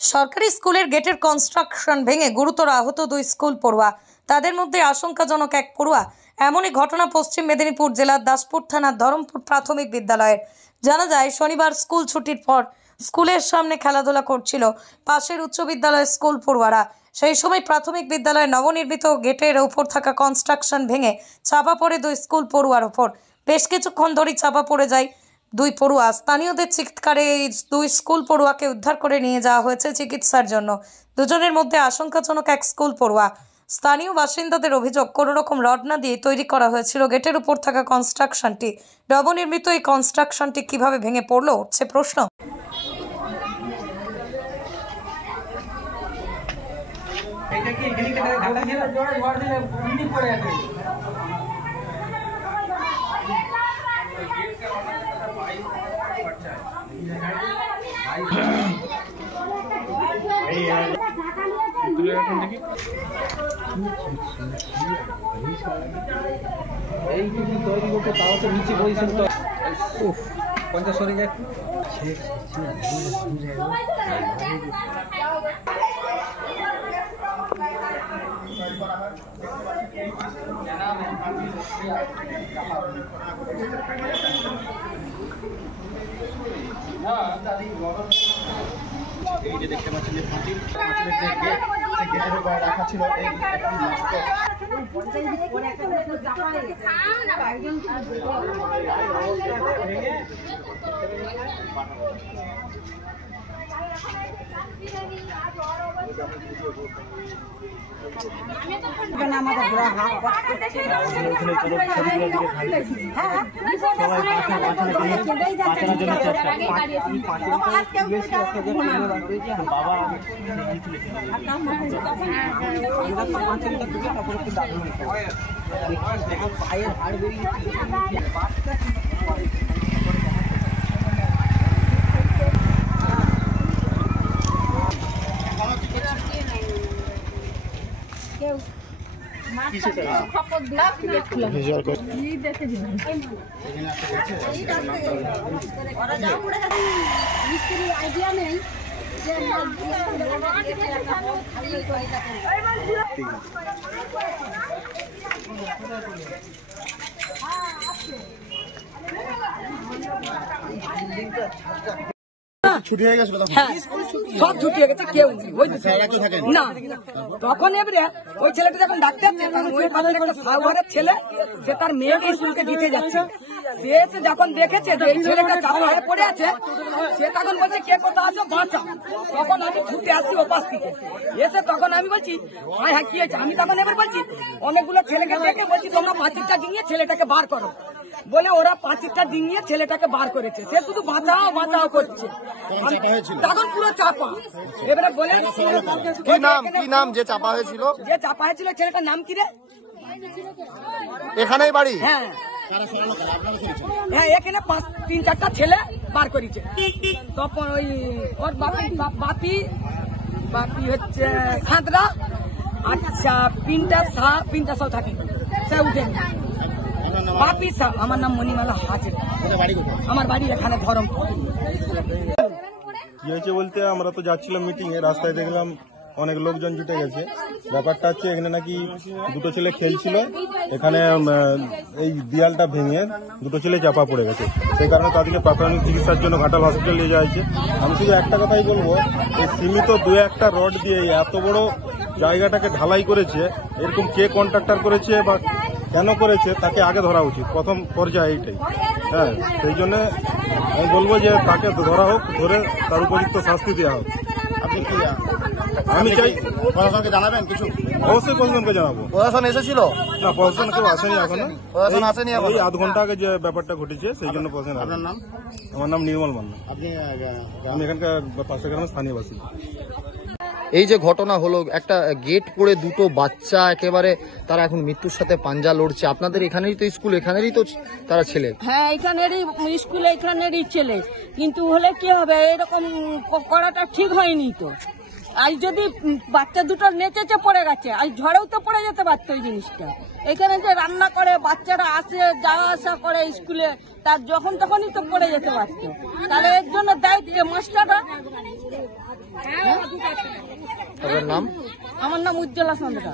সরকারি স্কুলের গেটের কনস্ট্রাকশন ভেঙে গুরুতর আহত দুই স্কুল পড়ুয়া। তাদের মধ্যে আশঙ্কাজনক এক পড়ুয়া। এমনই ঘটনা পশ্চিম মেদিনীপুর জেলার দাসপুর থানার ধরমপুর প্রাথমিক বিদ্যালয়ের। জানা যায়, শনিবার স্কুল ছুটির পর স্কুলের সামনে খেলাধুলা করছিল পাশের উচ্চ বিদ্যালয়ের স্কুল পড়ুয়ারা। সেই সময় প্রাথমিক বিদ্যালয়ের নবনির্মিত গেটের উপর থাকা কনস্ট্রাকশন ভেঙে চাপা পড়ে দুই স্কুল পড়ুয়ার ওপর। বেশ কিছুক্ষণ ধরে চাপা পড়ে যায় দুই পড়ুয়া। স্থানীয়দের চিৎকারে এই দুই স্কুল পড়ুয়াকে উদ্ধার করে নিয়ে যাওয়া হয়েছে চিকিৎসার জন্য। দুজনের মধ্যে আশঙ্কাজনক এক স্কুল পড়ুয়া। স্থানীয় বাসিন্দাদের অভিযোগ, কোনো রকম রড না দিয়ে তৈরি করা হয়েছিল গেটের উপর থাকা কনস্ট্রাকশনটি। নবনির্মিত এই কনস্ট্রাকশনটি কিভাবে ভেঙে পড়লো উঠছে প্রশ্ন। তৈরি করতে তাও তো নিচে পজিশন তো পঞ্চাশ সরে যায়। এই যে দেখতে পাচ্ছেন যে পাঁচিলের যে গেট, সেই গেটের উপর রাখা ছিল এই একটি নষ্ট। আইডিয়া নেই যে ছুটি হয়ে গেছে, সব ছুটি হয়ে গেছে, কেউ না। তখন এবারে ওই ছেলেটা যখন ডাক্তার, ওই পাশের একটা সাগরের ছেলে, সে তার মেয়েকে স্কুলকে দিতে যাচ্ছে। সে এসে যখন দেখেছে যে এই ছেলেটা চাপা হয়ে পড়ে আছে, সে তখন বলছে কে কোথা আছে বাঁচা। তখন আমি ছুটে আসছি ওপাশ থেকে এসে, তখন আমি বলছি হ্যাঁ হ্যাঁ কি হয়েছে। আমি তখন এবার বলছি অনেকগুলো ছেলেকে দেখে বলছি তোমরা পাঁচিরটা ডিঙিয়ে ছেলেটাকে বার করো বলে, ওরা পাঁচিরটা ডিঙিয়ে ছেলেটাকে বার করেছে। সে শুধু বাঁচাও বাঁচাও করছে, তখন পুরো চাপা। এবারে বলে কি নাম যে চাপা হয়েছিল? যে চাপা হয়েছিল ছেলেটার নাম কি রে? এখানেই বাড়ি? হ্যাঁ হ্যাঁ, এখানে 3-4টা ছেলে বার করেছে। তখন ওই ওর বাপি হচ্ছে সাঁতরা, আচ্ছা পিন্টা সব থাকে, সে উঠে বাপি সাহ। আমার নাম মণিমালা হাজির, আমার বাড়ি এখানে ধরমপুর। কি হয়েছে বলতে, আমরা তো যাচ্ছিলাম মিটিং এ, রাস্তায় দেখলাম অনেক লোকজন জুটে গেছে। ব্যাপারটা হচ্ছে এখানে নাকি দুটো ছেলে খেলছিল, এখানে এই দেয়ালটা ভেঙে দুটো ছেলে চাপা পড়ে গেছে। সেই কারণে তাদেরকে প্রাথমিক চিকিৎসার জন্য ঘাটাল হসপিটাল নিয়ে যাওয়া হয়েছে। আমি শুধু একটা কথাই বলবো, এই সীমিত 2-1টা রড দিয়ে এত বড় জায়গাটাকে ঢালাই করেছে, এরকম কে কন্ট্রাক্টর করেছে বা কেন করেছে তাকে আগে ধরা উচিত, প্রথম পর্যায়ে এইটাই। হ্যাঁ, সেই জন্য আমি বলবো যে তাকে ধরা হোক, ধরে তার উপযুক্ত শাস্তি দেওয়া হোক। আপনি কি আমি চাই প্রশাসনকে জানাবেন কিছু? অবশ্যই প্রশাসনকে জানাবো। প্রশাসন এসেছিল না, প্রশাসন কেউ আসেনি এখনো। প্রশাসন আসেনি এখন? এই আধ ঘন্টা আগে যে ব্যাপারটা ঘটেছে সেই জন্য প্রশাসন। আপনার নাম? আমার নাম নির্মল মান্না, আপনি আমি এখানকার পাশের গ্রামের স্থানীয় বাসিন্দা। এই যে ঘটনা হলো, একটা গেট পড়ে দুটো বাচ্চা একেবারে তারা এখন মৃত্যুর সাথে পাঞ্জা লড়ছে। আপনাদের এখানেরই তো স্কুল, এখানেরই তো তারা ছেলে। হ্যাঁ, এখানেরই স্কুল, এখানেরই ছেলে, কিন্তু হলে কি হবে, এরকম করাটা ঠিক হয়নি তো। আজ যদি বাচ্চা দুটো নেচেছে পড়ে গেছে, আজ ঝড়েও তো পড়ে যেতে পারতো এই জিনিসটা। এখানে যে রান্না করে বাচ্চারা আসে যাওয়া আসা করে স্কুলে, তার যখন তখনই তো পড়ে যেতে পারতো। তাহলে এর জন্য দায়িত্ব মাস্টাররা। তাদের নাম? আমার নাম উজ্জ্বলা সন্দেকা।